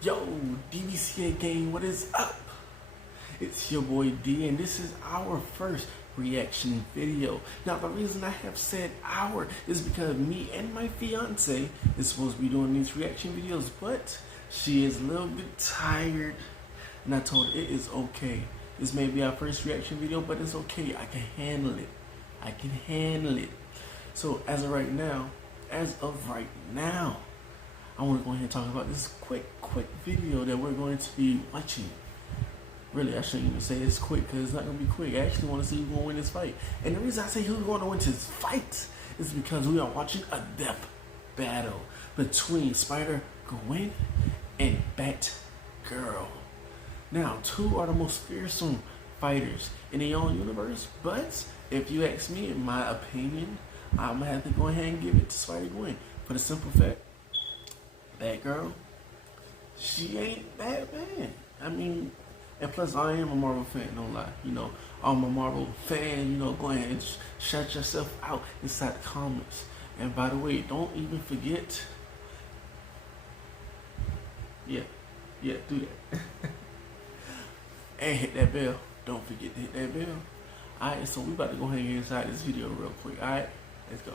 Yo, DBCA gang, what is up? It's your boy D, and this is our first reaction video. Now, the reason I have said our is because me and my fiance is supposed to be doing these reaction videos, but she is a little bit tired, and I told her it is okay. This may be our first reaction video, but it's okay. I can handle it. I can handle it. So, as of right now, I want to go ahead and talk about this quick video that we're going to be watching. Really, I shouldn't even say it's quick because it's not going to be quick. I actually want to see who's going to win this fight. And the reason I say who's going to win this fight is because we are watching a death battle between Spider-GWEN and BATGIRL. Now, two are the most fearsome fighters in the own universe, but if you ask me, in my opinion, I'm going to have to go ahead and give it to Spider-GWEN for the simple fact BATGIRL, she ain't that bad. I mean, and plus I am a Marvel fan, don't lie. You know, I'm a Marvel fan, you know, go ahead and shout yourself out inside the comments. And by the way, don't even forget, yeah, do that. And hit that bell. Don't forget to hit that bell. Alright, so we about to go ahead and get inside this video real quick. Alright, let's go.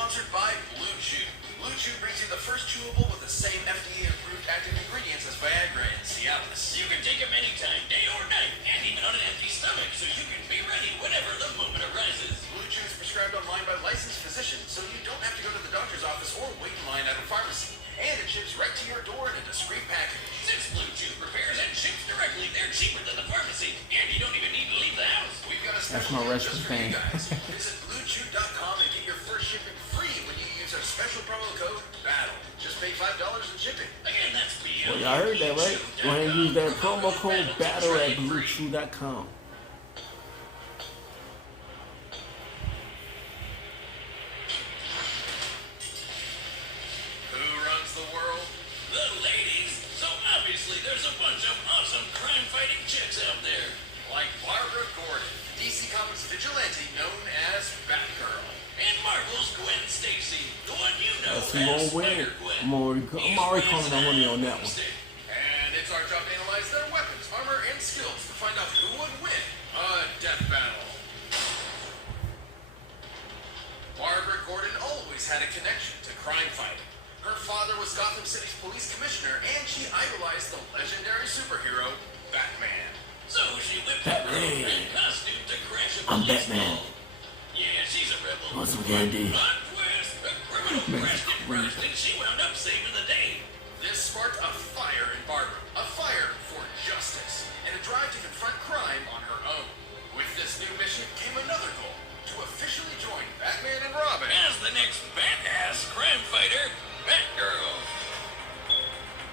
Sponsored by Blue Chew. Blue Chew brings you the first chewable with the same FDA-approved active ingredients as Viagra and Cialis. You can take them anytime, day or night, and even on an empty stomach, so you can be ready whenever the moment arises. Blue Chew is prescribed online by licensed physicians, so you don't have to go to the doctor's office or wait in line at a pharmacy. And it ships right to your door in a discreet package. Since Blue Chew prepares and ships directly, they're cheaper than the pharmacy, and you don't even need to leave the house. We've got a special deal just for you guys. Visit BlueChew.com and get your first shipping free when you use our special promo code BATTLE. Just pay $5 in shipping. Again, that's Well, y'all heard that, right? Go ahead and use that promo code BATTLE at BlueChew.com. Who runs the world? The ladies. So obviously there's a bunch of awesome crime-fighting chicks out there. Like Barbara Gordon, DC Comics vigilante known as Batgirl. And Marvel's Gwen Stacy, the one you know That's as who gonna win. Spider-GWEN. I'm already calling on money on that one. And it's our job to analyze their weapons, armor, and skills to find out who would win a death battle. Barbara Gordon always had a connection to crime fighting. Her father was Gotham City's police commissioner, and she idolized the legendary superhero, Batman. So she whipped up her own red costume to crash a I'm police Batman. ball. Yeah, she's a rebel. Want some candy? Plot twist, a criminal crashed it first, and she wound up saving the day. This sparked a fire in Barbara, a fire for justice, and a drive to confront crime on her own. With this new mission came another goal, to officially join Batman and Robin As the next badass crime fighter, Batgirl.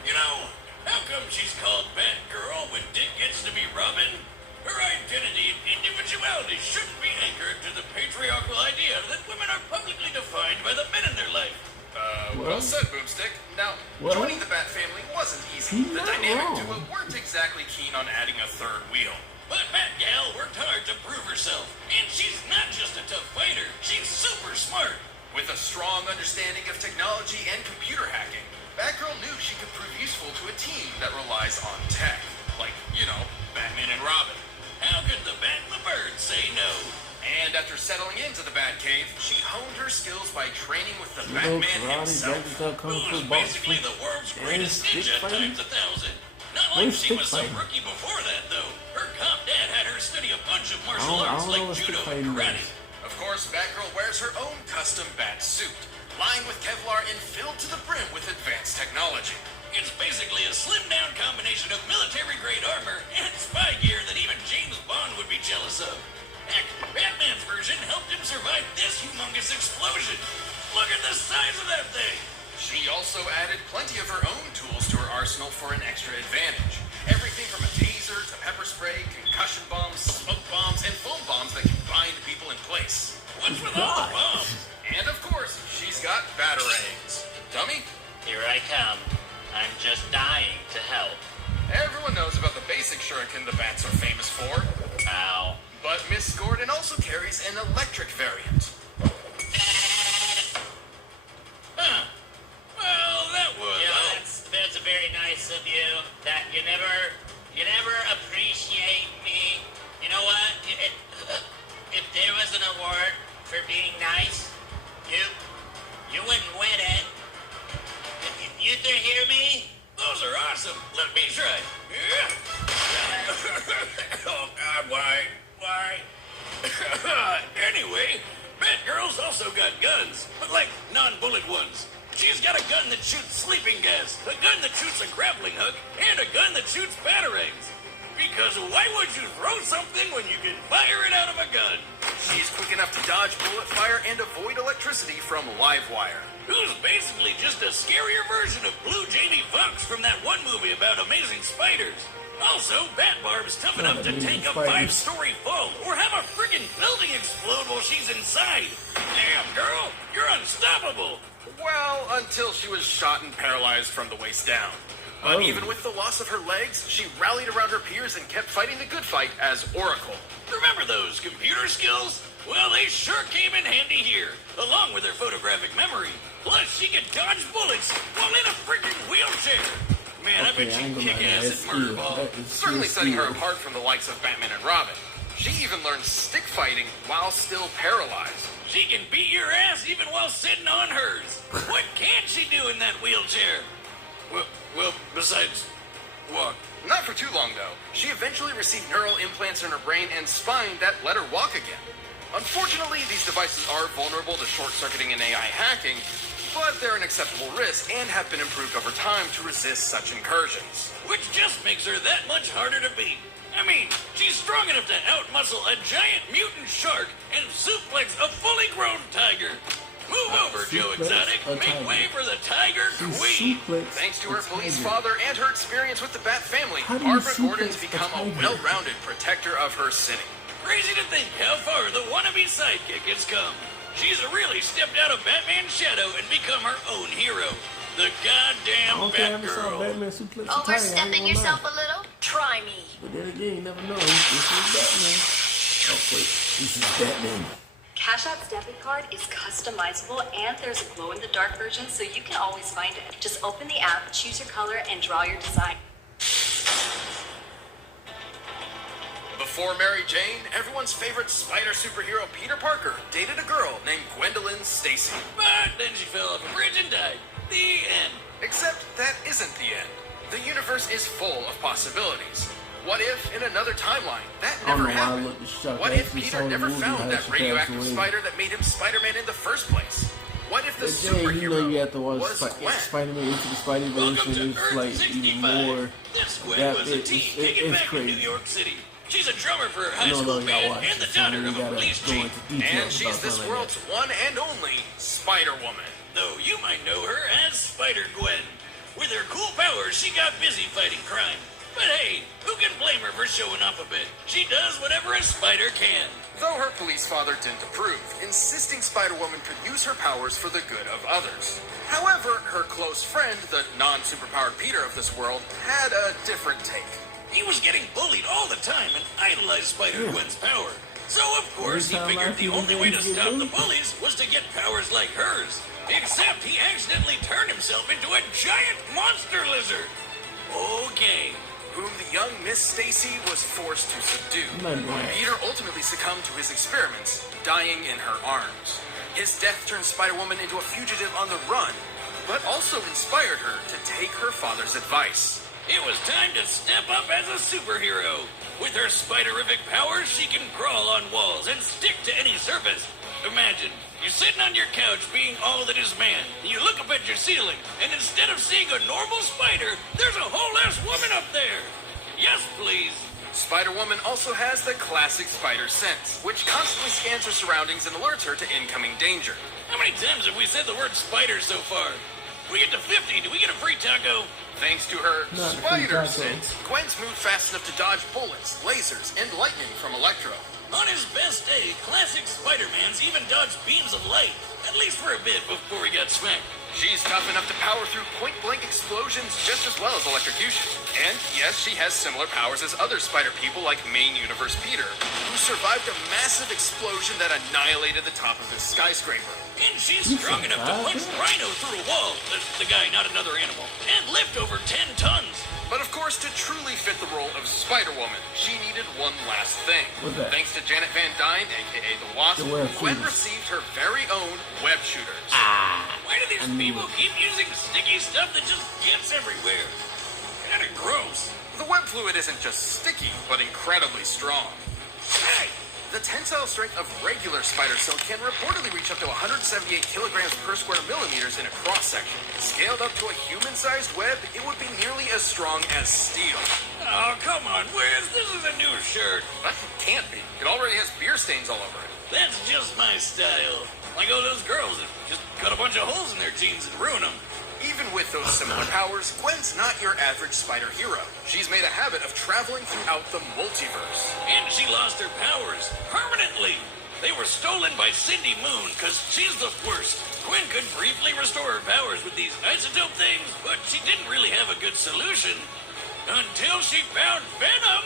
You know, how come she's called Batgirl when Dick gets to be Robin? Her identity and individuality shouldn't be anchored to the patriarchal idea that women are publicly defined by the men in their life. Well said, Boomstick. Now, joining the Bat family wasn't easy. The dynamic duo weren't exactly keen on adding a third wheel. But Batgal worked hard to prove herself, and she's not just a tough fighter, she's super smart. With a strong understanding of technology and computer hacking, Batgirl knew she could prove useful to a team that relies on tech. Like, you know, Batman and Robin. How could the Bat and the Bird say no? And after settling into the Batcave, she honed her skills by training with the Batman himself. Who's basically the world's greatest ninja times 1,000. Not like she was some rookie before that, though. Her cop dad had her study a bunch of martial arts like judo and karate. Of course, Batgirl wears her own custom bat suit, lined with Kevlar and filled to the brim with advanced technology. It's basically a slimmed-down combination of military-grade armor and spy gear that even James Bond would be jealous of. Heck, Batman's version helped him survive this humongous explosion. Look at the size of that thing! She also added plenty of her own tools to her arsenal for an extra advantage. Everything from a taser to pepper spray, concussion bombs, smoke bombs, and foam bombs that can bind people in place. What's with all the bombs? And of course, she's got batarangs. Dummy? Here I come. I'm just dying to help. Everyone knows about the basic shuriken the bats are famous for. Ow. But Miss Gordon also carries an electric variant. Huh. Well, that was... Yeah, that's a very nice nice of you that you never appreciate me. You know what? If there was an award for being nice, you wouldn't win it. You three hear me? Those are awesome. Let me try. Yeah. Oh, God, why? Anyway, Batgirl's also got guns, but like non-bullet ones. She's got a gun that shoots sleeping gas, a gun that shoots a grappling hook, and a gun that shoots batarangs. Because why would you throw something when you can fire it out of a gun? She's quick enough to dodge bullet fire and avoid electricity from live wire. Who's basically just a scarier version of Blue Jamie Foxx from that one movie about amazing spiders. Also, Batbarb's tough enough to take a 5-story fall or have a friggin' building explode while she's inside. Damn, girl, you're unstoppable. Well, until she was shot and paralyzed from the waist down. But even with the loss of her legs, she rallied around her peers and kept fighting the good fight as Oracle. Remember those computer skills? Well, they sure came in handy here, along with her photographic memory. Plus, she could dodge bullets while in a friggin' wheelchair. Man, I bet she kick ass at Murderball. Certainly setting her apart from the likes of Batman and Robin. She even learned stick fighting while still paralyzed. She can beat your ass even while sitting on hers. What can't she do in that wheelchair? Well, besides walk. Not for too long, though. She eventually received neural implants in her brain and spine that let her walk again. Unfortunately, these devices are vulnerable to short-circuiting and AI hacking, but they're an acceptable risk and have been improved over time to resist such incursions. Which just makes her that much harder to beat. I mean, she's strong enough to outmuscle a giant mutant shark and suplex a fully grown tiger. Move over, Joe Exotic. Make way for the Tiger Queen. Thanks to her police father and her experience with the Bat family, Barbara Gordon's become a well-rounded protector of her city. Crazy to think how far the wannabe sidekick has come. She's really stepped out of Batman's shadow and become her own hero. The goddamn Batgirl. Overstepping yourself a little? Try me. But then again, you never know. This is Batman. Oh, wait. This is Batman. Cash App's debit card is customizable and there's a glow-in-the-dark version so you can always find it. Just open the app, choose your color, and draw your design. Before Mary Jane, everyone's favorite spider superhero Peter Parker dated a girl named Gwendolyn Stacy. But then she fell off a bridge and died. The end. Except that isn't the end. The universe is full of possibilities. What if, in another timeline, that never happened? What if Peter never found that radioactive spider that made him Spider-Man in the first place? What if the superhero was Gwen? Spider-Man into the Spider-Verse and it's like even more. This Gwen was a teen taken back from New York City. She's a drummer for her high school band and the daughter of a police chief. And she's this world's one and only Spider-Woman. Though you might know her as Spider-Gwen. With her cool powers, she got busy fighting crime. But hey, who can blame her for showing off a bit? She does whatever a spider can. Though her police father didn't approve, insisting Spider-Woman could use her powers for the good of others. However, her close friend, the non-superpowered Peter of this world, had a different take. He was getting bullied all the time and idolized Spider-Gwen's power. So of course he figured the only way to stop the bullies was to get powers like hers. Except he accidentally turned himself into a giant monster lizard. Okay. Whom the young Miss Stacy was forced to subdue. Peter ultimately succumbed to his experiments, dying in her arms. His death turned Spider-Woman into a fugitive on the run, but also inspired her to take her father's advice. It was time to step up as a superhero. With her spiderific powers, she can crawl on walls and stick to any surface. Imagine, you're sitting on your couch being all that is man. You look up at your ceiling, and instead of seeing a normal spider, there's a whole-ass woman up there. Yes, please. Spider-Woman also has the classic spider sense, which constantly scans her surroundings and alerts her to incoming danger. How many times have we said the word spider so far? We get to 50, do we get a free taco? Thanks to her spider sense, Gwen's moved fast enough to dodge bullets, lasers, and lightning from Electro. On his best day, classic Spider-Man's even dodged beams of light, at least for a bit before he got smacked. She's tough enough to power through point-blank explosions just as well as electrocution. And yes, she has similar powers as other spider people like main universe Peter, who survived a massive explosion that annihilated the top of his skyscraper. And she's strong enough to punch Rhino through a wall, the guy, not another animal, and lift over 10 tons. truly fit the role of Spider-Woman, she needed one last thing. What's that? Thanks to Janet Van Dyne, aka the Wasp, The web Gwen shooters. received her very own web shooters. Why do these people keep using sticky stuff that just gets everywhere? Kinda gross. The web fluid isn't just sticky, but incredibly strong. Hey! The tensile strength of regular spider silk can reportedly reach up to 178 kilograms per square millimeters in a cross-section. Scaled up to a human-sized web, it would be nearly as strong as steel. Oh, come on, Wiz. This is a new shirt. That can't be. It already has beer stains all over it. That's just my style. Like all those girls that just cut a bunch of holes in their jeans and ruin them. Even with those similar powers, Gwen's not your average spider hero. She's made a habit of traveling throughout the multiverse. And she lost her powers permanently. They were stolen by Cindy Moon because she's the worst. Gwen could briefly restore her powers with these isotope things, but she didn't really have a good solution until she found Venom.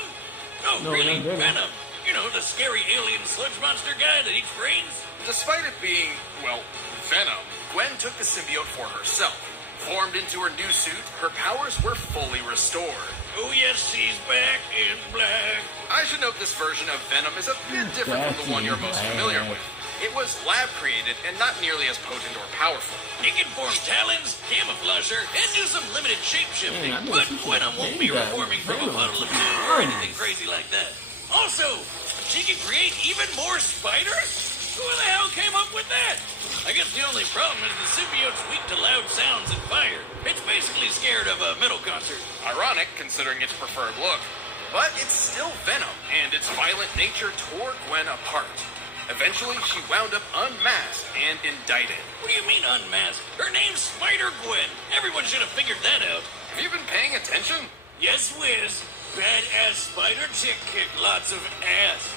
No, really, not Venom. Venom. You know, the scary alien sludge monster guy that eats brains. Despite it being, well, Venom, Gwen took the symbiote for herself. Formed into her new suit, her powers were fully restored. Oh yes, she's back in black. I should note this version of Venom is a bit different from the one you're most familiar with. It was lab-created and not nearly as potent or powerful. It can form talons, camouflage her, and do some limited shape-shifting. Man, I know But she Venom can won't be do that. reforming from a Venom puddle of is goo or nice. anything crazy like that. Also, she can create even more spiders? Who the hell came up with that? I guess the only problem is the symbiote's weak to loud sounds and fire. It's basically scared of a metal concert. Ironic, considering its preferred look. But it's still Venom, and its violent nature tore Gwen apart. Eventually, she wound up unmasked and indicted. What do you mean unmasked? Her name's Spider-Gwen. Everyone should have figured that out. Have you been paying attention? Yes, Wiz. Badass spider chick kicked lots of ass.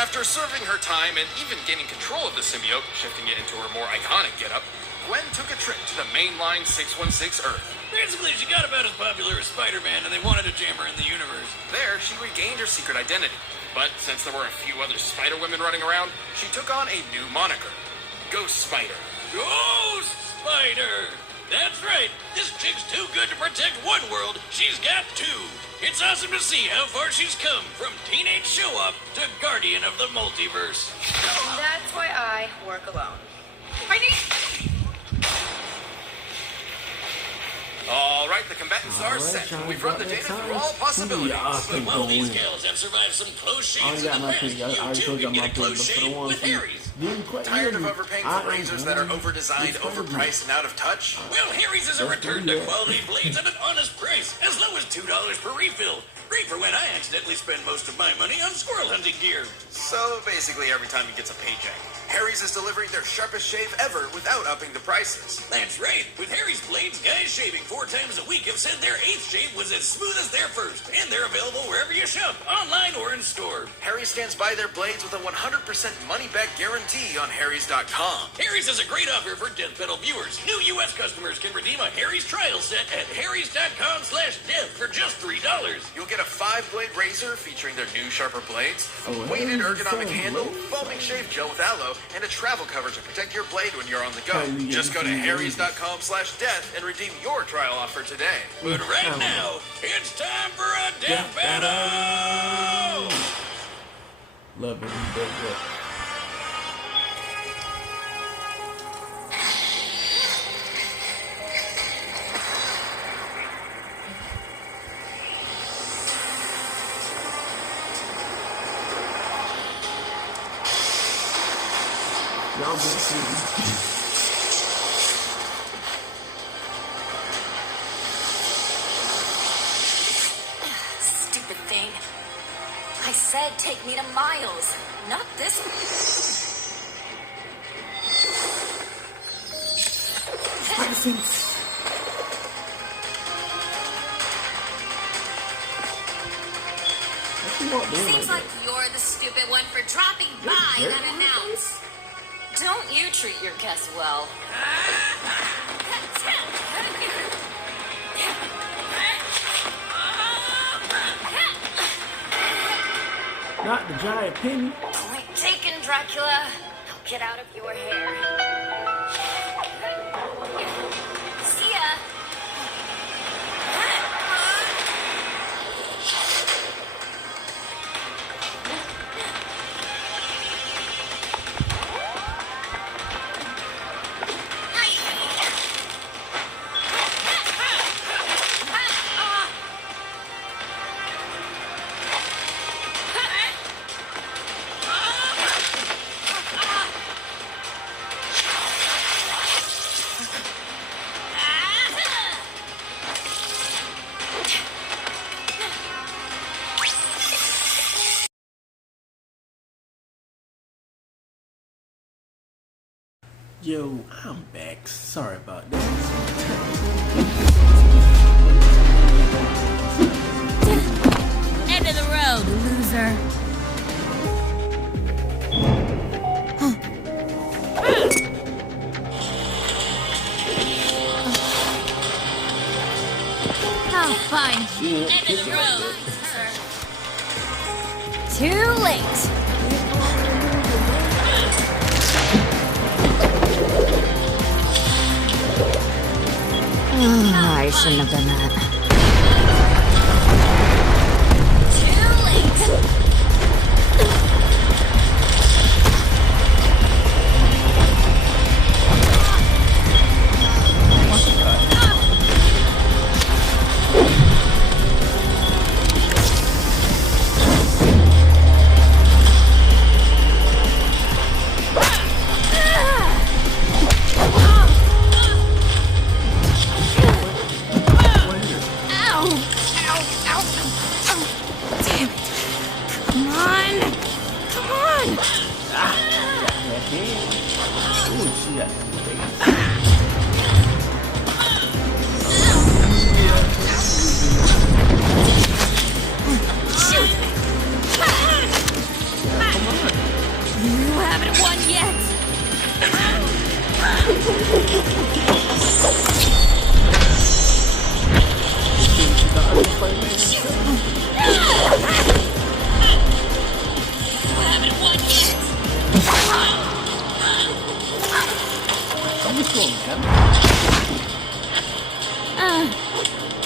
After serving her time and even gaining control of the symbiote, shifting it into her more iconic getup, Gwen took a trip to the mainline 616 Earth. Basically, she got about as popular as Spider-Man, and they wanted to jam her in the universe. There, she regained her secret identity. But since there were a few other Spider-Women running around, she took on a new moniker, Ghost Spider. Ghost Spider! That's right. This chick's too good to protect one world. She's got two. It's awesome to see how far she's come from teenage show-off to guardian of the multiverse. That's why I work alone. I need... All right, the combatants are All right, set. Johnny, We've run the got data that through all time? possibilities. Yeah, I But think while they'll these win. gals have survived some close I shaves already in got the my past, pick. I you already too told you can my get a pick, close but for the shave ones with who Harry's. didn't quite Tired hear of me, overpaying I for am razors that are going over-designed, to tell you. overpriced, and out of touch? Well, Harry's is a Let's return do to that. quality blades at an honest price, as low as $2 per refill. Great for when I accidentally spend most of my money on squirrel hunting gear. So basically every time he gets a paycheck. Harry's is delivering their sharpest shave ever without upping the prices. That's right. With Harry's blades, guys shaving 4 times a week have said their 8th shave was as smooth as their first, and they're available wherever you shop, online or in store. Harry stands by their blades with a 100% money-back guarantee on Harry's.com. Harry's has a great offer for Death Pedal viewers. New U.S. customers can redeem a Harry's trial set at harrys.com/death for just $3. You'll get a 5-blade razor featuring their new sharper blades, Oh, weighted Harry's ergonomic is handle, selling foaming shave gel with aloe, and a travel cover to protect your blade when you're on the go. How you Just go to getting some harrys.com/death and redeem your trial offer today. But right Oh. now, it's time for a Death Death Battle! Battle! Love it. He does that. Y'all gonna see. Stupid thing. I said take me to Miles, not this one. Presents. What you want doing Seems like like you're the stupid one for dropping by very unannounced. Don't you treat your guests well. that? Not the giant penny. Point taken, Dracula. Now get out of your hair. See ya. Yo, I'm back. Sorry about that. End of the road, loser. Oh, fine. End of the road. Too late. I shouldn't have done that. Too late.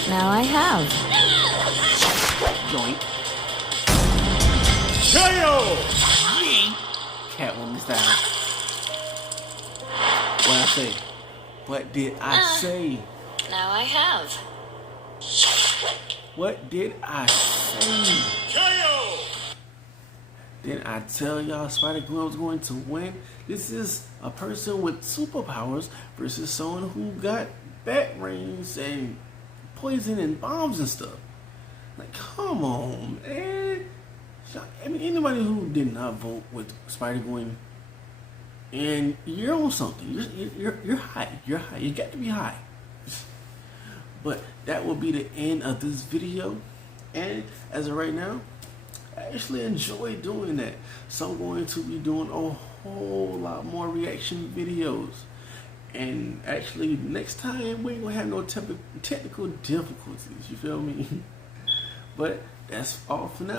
Now I have. Joint. Catwoman style. What I say? What did I say? Now I have. What did I say? Didn't I tell y'all Spider-Gwen was going to win? This is a person with superpowers versus someone who got bat rings and poison and bombs and stuff. Like, come on, man. I mean, anybody who did not vote with Spider-Gwen, and you're on something. You're high. You're high. You got to be high. But that will be the end of this video. And as of right now, I actually enjoy doing that. So I'm going to be doing a whole lot more reaction videos. And actually, next time we ain't gonna have no technical difficulties. You feel me? But that's all for now.